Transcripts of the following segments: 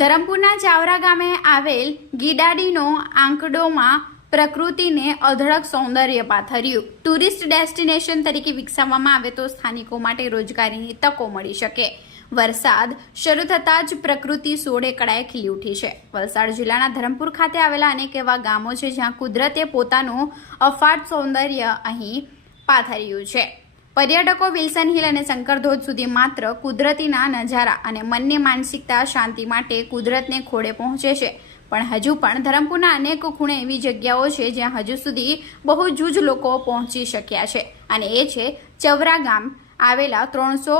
ધરમપુરના ચાવરા ગામે આવેલ ગીડાડીનો આંકડોમાં પ્રકૃતિને અઢળક સૌંદર્ય પાથર્યું. ટુરિસ્ટ ડેસ્ટિનેશન તરીકે વિકસાવવામાં આવે તો સ્થાનિકો માટે રોજગારીની તકો મળી શકે. વરસાદ શરૂ થતાં જ પ્રકૃતિ સોળે કળાએ ખીલી ઉઠી છે. વલસાડ જિલ્લાના ધરમપુર ખાતે આવેલા અનેક એવા ગામો છે જ્યાં કુદરતે પોતાનું અફાટ સૌંદર્ય અહીં પાથર્યું છે. પર્યટકો વિલ્સન હિલ અને શંકર ધોધ સુધી માત્ર કુદરતીના નજારા અને મનની માનસિકતા શાંતિ માટે કુદરતને ખોળે પહોંચે છે. પણ હજુ પણ ધરમપુરના અનેક ખૂણે એવી જગ્યાઓ છે જ્યાં હજુ સુધી બહુ જૂજ લોકો પહોંચી શક્યા છે. અને એ છે ચવરા ગામ. આવેલા ત્રણસો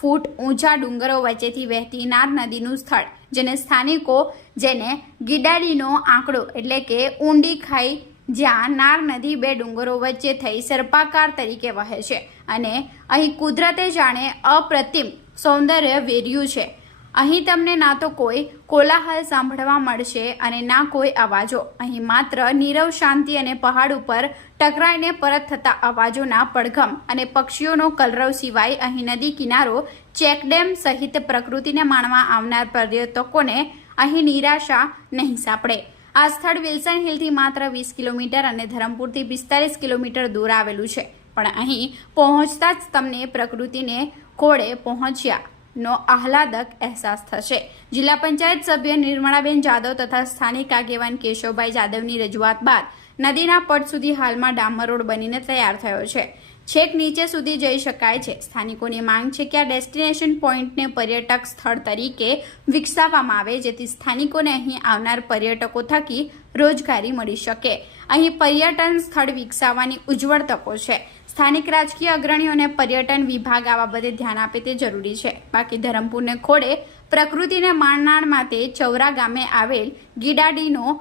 ફૂટ ઊંચા ડુંગરો વચ્ચેથી વહેતી નાર નદીનું સ્થળ, જેને સ્થાનિકો જેને ગીડાડીનો આંકડો એટલે કે ઊંડી ખાઈ જ્યાં નાર નદી બે ડુંગરો વચ્ચે થઈ સર્પાકાર તરીકે વહે છે અને અહીં કુદરતે જાણે અપ્રતિમ સૌંદર્ય વેર્યું છે. અહીં તમને ના તો કોઈ કોલાહલ સાંભળવા મળશે અને ના કોઈ અવાજો. અહીં માત્ર નીરવ શાંતિ અને પહાડ ઉપર ટકરાઈને પરત થતા અવાજોના પડઘમ અને પક્ષીઓનો કલરવ સિવાય અહીં નદી કિનારો ચેકડેમ સહિત પ્રકૃતિને માણવા આવનાર પર્યટકોને અહીં નિરાશા નહીં સાંપડે. આ સ્થળ વિલ્સન હિલથી માત્ર વીસ કિલોમીટર અને ધરમપુરથી પિસ્તાલીસ કિલોમીટર દૂર આવેલું છે. પણ અહીં પહોંચતા જ તમને પ્રકૃતિને કોળે પહોંચ્યા નો આહલાદક અહેસાસ થશે. જિલ્લા પંચાયત સભ્ય નિર્મળાબેન જાદવ તથા સ્થાનિક આગેવાન કેશવભાઈ જાદવની રજૂઆત બાદ નદીના પટ સુધી હાલમાં ડામર રોડ બનીને તૈયાર થયો છે. છેક નીચે સુધી જઈ શકાય છે. સ્થાનિકોની માંગ છે કે આ ડેસ્ટિનેશન પોઈન્ટને પર્યટક સ્થળ તરીકે વિકસાવવામાં આવે, જેથી સ્થાનિકોને અહીં આવનાર પર્યટકો થકી રોજગારી મળી શકે. અહીં પર્યટન સ્થળ વિકસાવવાની ઉજ્જવળ તકો છે. સ્થાનિક રાજકીય અગ્રણીઓને પર્યટન વિભાગ આ બાબતે ધ્યાન આપે તે જરૂરી છે. બાકી ધરમપુરને ખોડે પ્રકૃતિને માણનાર માટે ચૌરા ગામે આવેલ ગીડાડીનો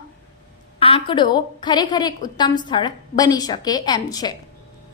આંકડો ખરેખર એક ઉત્તમ સ્થળ બની શકે એમ છે.